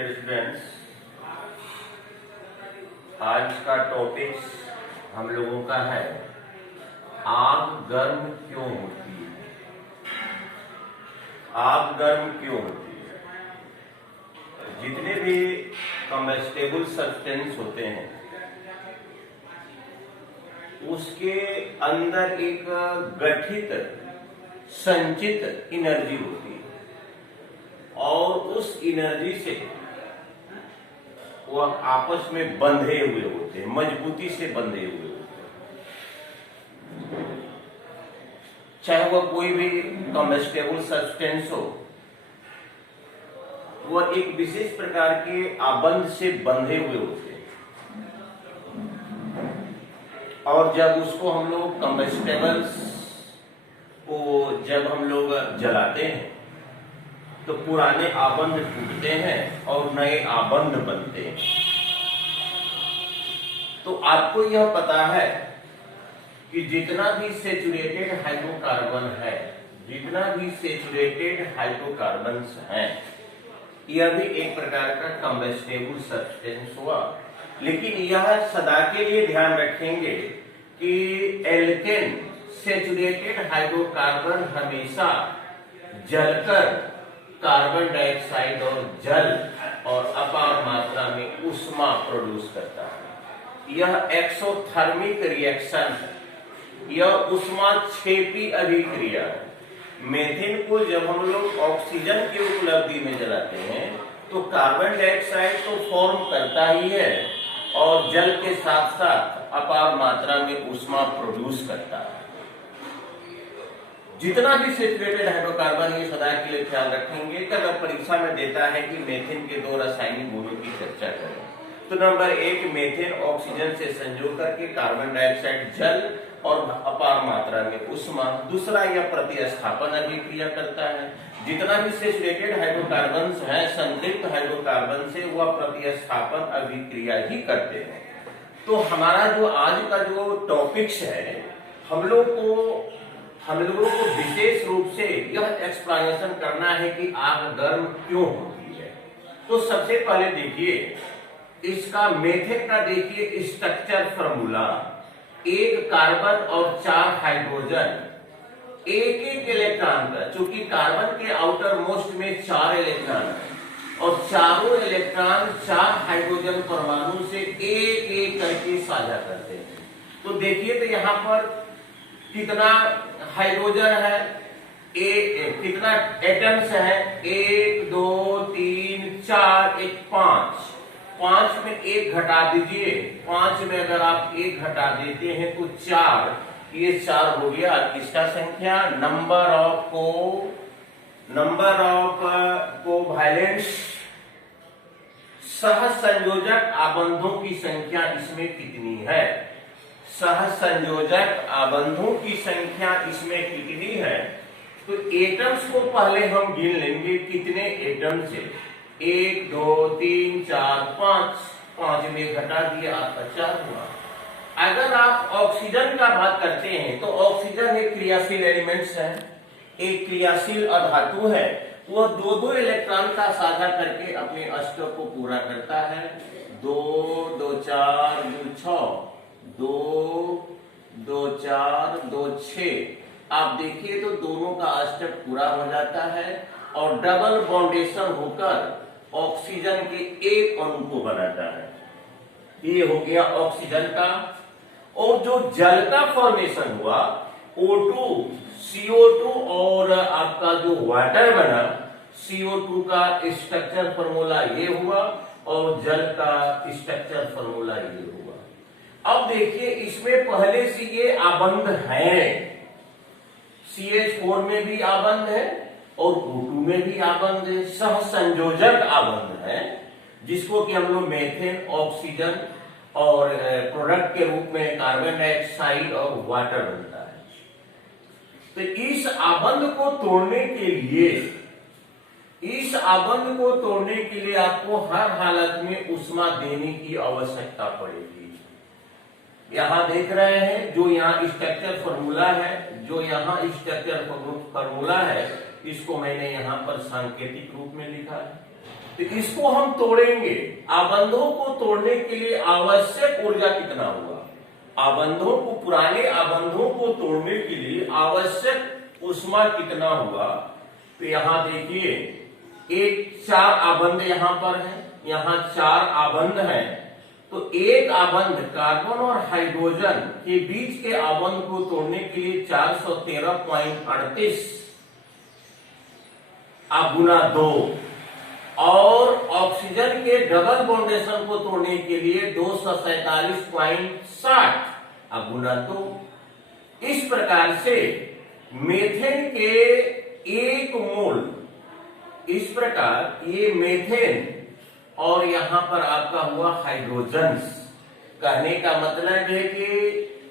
Dear students, आज का topic हम लोगों का है आग गर्म क्यों होती है। आग गर्म क्यों होती है? जितने भी कम्बस्टेबल सब्सटेंस होते हैं उसके अंदर एक गठित संचित एनर्जी होती है और उस एनर्जी से वह आपस में बंधे हुए होते हैं, मजबूती से बंधे हुए होते हैं। चाहे वह कोई भी कम्बस्टेबल सब्सटेंस हो, वह एक विशेष प्रकार के आबंध से बंधे हुए होते हैं और जब उसको हम लोग कम्बस्टेबल्स को जब हम लोग जलाते हैं तो पुराने आबंध टूटते हैं और नए आबंध बनते हैं। तो आपको यह पता है कि जितना भी सेचुरेटेड हाइड्रोकार्बन है, जितना भी सेचुरेटेड हाइड्रोकार्बन्स हैं, यह भी एक प्रकार का कम्बस्टेबल सब्सटेंस हुआ। लेकिन यह सदा के लिए ध्यान रखेंगे कि एल्केन सेचुरेटेड हाइड्रोकार्बन हमेशा जलकर कार्बन डाइऑक्साइड और जल और अपार मात्रा में ऊष्मा प्रोड्यूस करता है। यह एक्सोथर्मिक रिएक्शन है, यह ऊष्माक्षेपी अभिक्रिया है। मेथेन को जब हम लोग ऑक्सीजन की उपलब्धि में जलाते हैं तो कार्बन डाइऑक्साइड तो फॉर्म करता ही है और जल के साथ साथ अपार मात्रा में ऊष्मा प्रोड्यूस करता है। जितना भी सेचुरेटेड हाइड्रोकार्बन, ये सदा के लिए ख्याल रखेंगे। कल परीक्षा में देता है कि मेथेन के दो रासायनिक गुणों की चर्चा करें तो नंबर 1, मेथेन ऑक्सीजन से संयोग करके कार्बन डाइऑक्साइड जल और अपार मात्रा में ऊष्मा। दूसरा, यह प्रतिस्थापन अभिक्रिया करता है। जितना भी सेचुरेटेड हाइड्रोकार्बन है, संतृप्त हाइड्रोकार्बन से वह प्रतिस्थापन अभिक्रिया ही करते हैं। तो हमारा जो आज का जो टॉपिक्स है, हम लोगों को विशेष रूप से यह एक्सप्लेनेशन करना है कि आग गर्म क्यों होती है। तो सबसे पहले देखिए इसका मेथेन का देखिए स्ट्रक्चर फॉर्मूला। 1 कार्बन और 4 हाइड्रोजन, एक एक इलेक्ट्रॉन का, चूंकि कार्बन के आउटर मोस्ट में 4 इलेक्ट्रॉन है और चारों इलेक्ट्रॉन 4 हाइड्रोजन परमाणु से एक एक करके साझा करते हैं। तो देखिए तो यहाँ पर कितना हाइड्रोजन है, कितना एटम्स है, 1 2 3 4 1 5। 5 में 1 घटा दीजिए, 5 में अगर आप 1 घटा देते हैं तो 4, ये 4 हो गया किसका संख्या, नंबर ऑफ कोवैलेंट सहसंयोजक आबंधों की संख्या इसमें कितनी है। सहसंयोजक आबंधों की संख्या इसमें कितनी है, तो एटम्स को पहले हम गिन लेंगे कितने एटम्स है। 1 2 3 4 5, 5 में घटा दिया आपका 4 हुआ। अगर आप ऑक्सीजन का बात करते हैं तो ऑक्सीजन एक क्रियाशील एलिमेंट्स है, एक क्रियाशील अधातु है। वह 2 इलेक्ट्रॉन का साझा करके अपने अष्टक को पूरा करता है। 2 2 4 2 6, 2 2 4 2 6। आप देखिए तो दोनों का अष्टक पूरा हो जाता है और डबल बॉन्डेशन होकर ऑक्सीजन के एक अणु को बनाता है। ये हो गया ऑक्सीजन का। और जो जल का फॉर्मेशन हुआ, O2 CO2 और आपका जो वाटर बना, CO2 का स्ट्रक्चर फॉर्मूला ये हुआ और जल का स्ट्रक्चर फॉर्मूला ये हुआ। अब देखिए इसमें पहले से ये आबंध है, CH4 में भी आबंध है और O2 में भी आबंध है, सहसंयोजक आबंध है, जिसको कि हम लोग मेथेन, ऑक्सीजन और प्रोडक्ट के रूप में कार्बन डाइऑक्साइड और वाटर बनता है। तो इस आबंध को तोड़ने के लिए आपको हर हालत में ऊष्मा देने की आवश्यकता पड़ेगी। यहां देख रहे हैं जो यहाँ स्ट्रक्चर फॉर्मूला है, इसको मैंने यहाँ पर सांकेतिक रूप में लिखा है। तो इसको हम तोड़ेंगे। आबंधों को तोड़ने के लिए आवश्यक ऊर्जा कितना हुआ? आबंधों को, पुराने आबंधों को तोड़ने के लिए आवश्यक ऊष्मा कितना हुआ? तो यहां देखिए, एक 4 आबंध यहां पर है, यहां 4 आबंध हैं। तो एक आबंध कार्बन और हाइड्रोजन के बीच के आबंध को तोड़ने के लिए 413.38 गुना 2, और ऑक्सीजन के डबल बॉन्डेशन को तोड़ने के लिए 247.60 गुना 2। इस प्रकार से मेथेन के 1 मोल, इस प्रकार ये मेथेन और यहां पर आपका हुआ हाइड्रोजन। कहने का मतलब है कि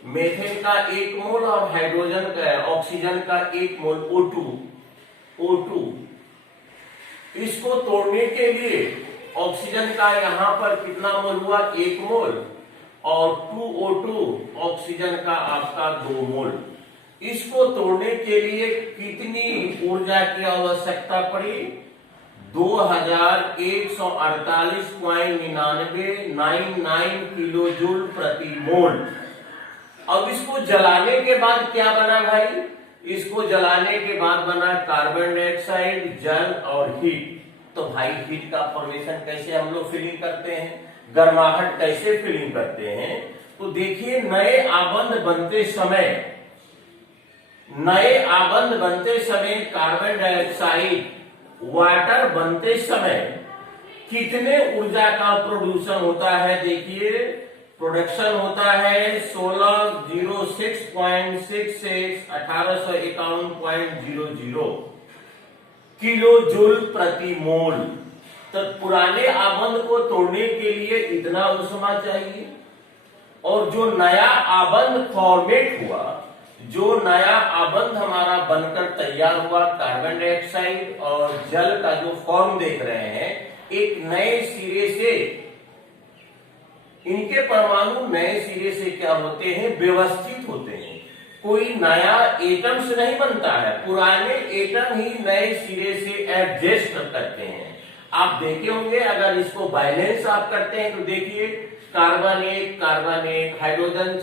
मेथेन का 1 मोल और हाइड्रोजन का, ऑक्सीजन का 1 मोल O2, इसको तोड़ने के लिए ऑक्सीजन का यहां पर कितना मोल हुआ? 1 मोल, और 2O2 ऑक्सीजन का आपका 2 मोल। इसको तोड़ने के लिए कितनी ऊर्जा की आवश्यकता पड़ी? 2148.9999 किलो जूल प्रति मोल। अब इसको जलाने के बाद क्या बना भाई? इसको जलाने के बाद बना कार्बन डाइऑक्साइड, जल और हीट। तो भाई हीट का फॉर्मेशन कैसे हम लोग फीलिंग करते हैं, गर्माहट कैसे फीलिंग करते हैं? तो देखिए, नए आबंध बनते समय कार्बन डाइऑक्साइड, वाटर बनते समय कितने ऊर्जा का प्रोड्यूसन होता है? देखिए, प्रोडक्शन होता है 1851.00 किलो जूल प्रति मोल। तो पुराने आबंध को तोड़ने के लिए इतना ऊष्मा चाहिए, और जो नया आबंध फॉर्मेट हुआ, जो नया आबंध हमारा बनकर तैयार हुआ, कार्बन डाइऑक्साइड और जल का जो फॉर्म देख रहे हैं, एक नए सिरे से, इनके परमाणु नए सिरे से क्या होते हैं? व्यवस्थित होते हैं। कोई नया एटम से नहीं बनता है, पुराने एटम ही नए सिरे से एडजस्ट करते हैं। आप देखे होंगे, अगर इसको बैलेंस आप करते हैं तो देखिए, कार्बन 1, हाइड्रोजन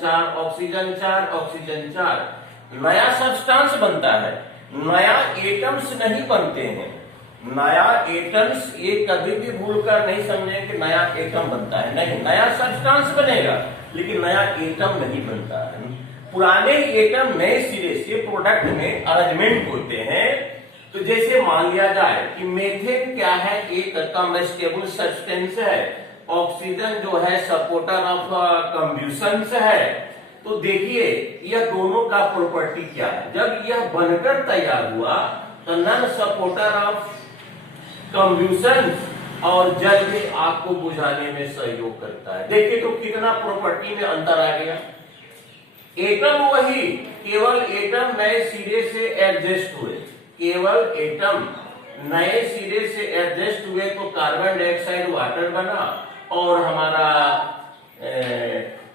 4, ऑक्सीजन 4, नया सब्सटेंस बनता है, नया एटम्स नहीं बनते हैं। नया एटम्स, ये कभी भी भूलकर नहीं समझें कि नया एटम बनता है, नहीं, नया सब्सटेंस बनेगा लेकिन नया एटम नहीं बनता है। पुराने एटम नए सिरे से प्रोडक्ट में अरेंजमेंट होते हैं। तो जैसे मान लिया जाए कि मेथेन क्या है? एक कम्बस्टेबल सब्सटेंस है, ऑक्सीजन जो है सपोर्टर ऑफ कंब्यूशन है। तो देखिए, यह दोनों का प्रॉपर्टी क्या है? जब यह बनकर तैयार हुआ तो नॉन सपोर्टर ऑफ कंब्यूशन और जल में आग को बुझाने में सहयोग करता है। देखिए तो कितना प्रॉपर्टी में अंतर आ गया। एटम वही, केवल एटम नए सिरे से एडजस्ट हुए, केवल एटम नए सिरे से एडजस्ट हुए तो कार्बन डाइऑक्साइड वाटर बना, और हमारा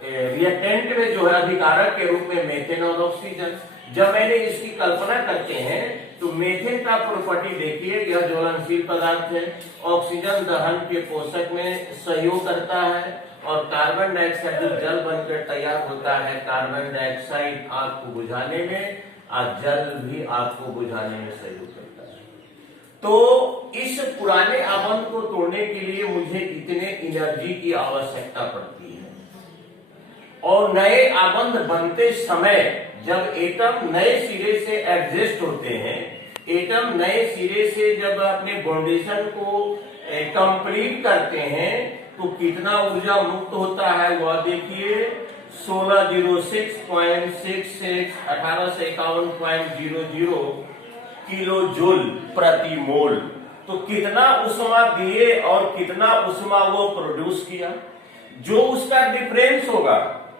रिएक्टेंट में जो है अभिकारक के रूप में मेथेन और ऑक्सीजन। जब मैंने इसकी कल्पना करते हैं तो मेथेन का प्रॉपर्टी देखिए, यह ज्वलनशील पदार्थ है, ऑक्सीजन दहन के पोषक में सहयोग करता है, और कार्बन डाइऑक्साइड जो जल बनकर तैयार होता है, कार्बन डाइऑक्साइड आग को बुझाने में, और जल भी आग को बुझाने में सहयोग करता है। तो इस पुराने आबंध को तोड़ने के लिए मुझे इतने एनर्जी की आवश्यकता पड़ती है, और नए आबंध बनते समय जब एटम नए सिरे से एडजस्ट होते हैं, एटम नए सिरे से जब अपने बॉन्डेशन को कंप्लीट करते हैं, तो कितना ऊर्जा मुक्त होता है वह देखिए, 1851.00 किलो जूल प्रति मोल। तो कितना उष्मा दिए और कितना उष्मा वो प्रोड्यूस किया, जो उसका डिफरेंस होगा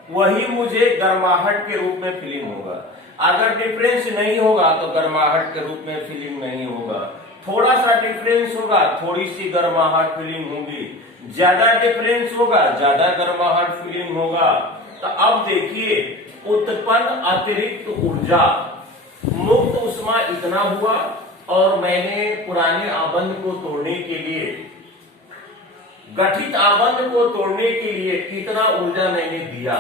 वही मुझे गर्माहट के रूप में फीलिंग होगा। अगर डिफरेंस नहीं होगा तो गर्माहट के रूप में फीलिंग नहीं होगा। थोड़ा सा डिफरेंस होगा, थोड़ी सी गर्माहट फीलिंग होगी, ज्यादा डिफरेंस होगा, ज्यादा गर्माहट फीलिंग होगा। तो अब देखिए, उत्पन्न अतिरिक्त ऊर्जा, मुक्त उष्मा इतना हुआ और मैंने पुराने आबंध को तोड़ने के लिए, गठित आबंध को तोड़ने के लिए कितना ऊर्जा मैंने दिया,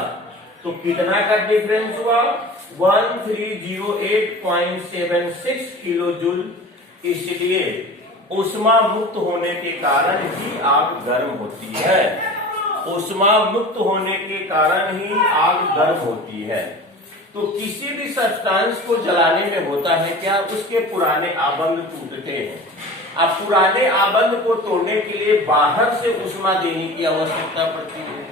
तो कितना का डिफरेंस हुआ 1308.76 किलो जूल। इसलिए ऊष्मा मुक्त होने के कारण ही आग गर्म होती है, ऊष्मा मुक्त होने के कारण ही आग गर्म होती है। तो किसी भी सब्सटेंस को जलाने में होता है क्या, उसके पुराने आबंध टूटते हैं। अब पुराने आबंध को तोड़ने के लिए बाहर से ऊष्मा देने की आवश्यकता पड़ती है,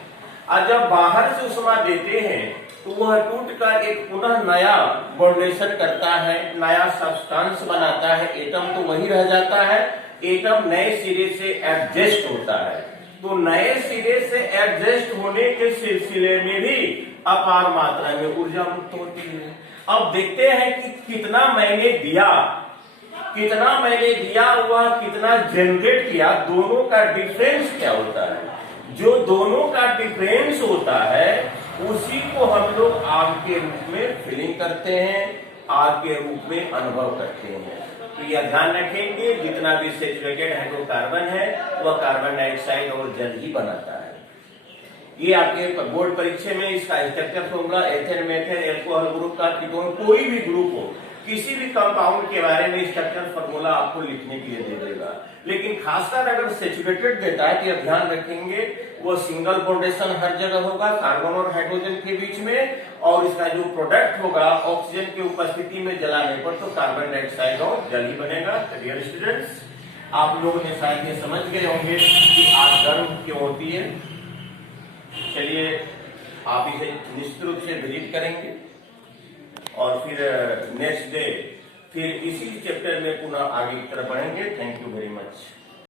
और जब बाहर से ऊष्मा देते हैं तो वह टूटकर एक पुनः नया बॉन्डेशन करता है, नया सब्सटेंस बनाता है, एटम तो वही रह जाता है, एटम नए सिरे से एडजस्ट होता है। तो नए सिरे से एडजस्ट होने के सिलसिले में भी अपार मात्रा में ऊर्जा मुक्त होती है। अब देखते हैं कि कितना मैंने दिया, वह कितना जनरेट किया, दोनों का डिफरेंस क्या होता है। जो दोनों का डिफरेंस होता है उसी को हम लोग आग के रूप में फीलिंग करते हैं, आग के रूप में अनुभव करते हैं। तो यह ध्यान रखेंगे, जितना भी सैचुरेटेड हाइड्रोकार्बन है वह कार्बन डाइऑक्साइड और जल ही बनाता है। ये आपके बोर्ड परीक्षा में इसका structure formula ethane methane alcohol group का त्रिकोण, कोई भी ग्रुप हो, किसी भी कंपाउंड के बारे में स्ट्रक्चर फॉर्मूला आपको लिखने के लिए दे देगा। लेकिन खासकर अगर सैचुरेटेड देता है तो ध्यान रखेंगे वो सिंगल बॉन्डेशन हर जगह होगा कार्बन और हाइड्रोजन के बीच में, और इसका जो प्रोडक्ट होगा ऑक्सीजन की उपस्थिति में जलाने पर तो कार्बन डाइऑक्साइड और जल ही बनेगा। डियर स्टूडेंट्स, आप लोगों ने शायद ये समझ गए होंगे कि आग गर्म क्यों होती है। चलिए आप इसे निश्चित रूप से विजिट करेंगे और फिर नेक्स्ट डे फिर इसी चैप्टर में पुनः आगे की तरफ बढ़ेंगे। Thank you very much.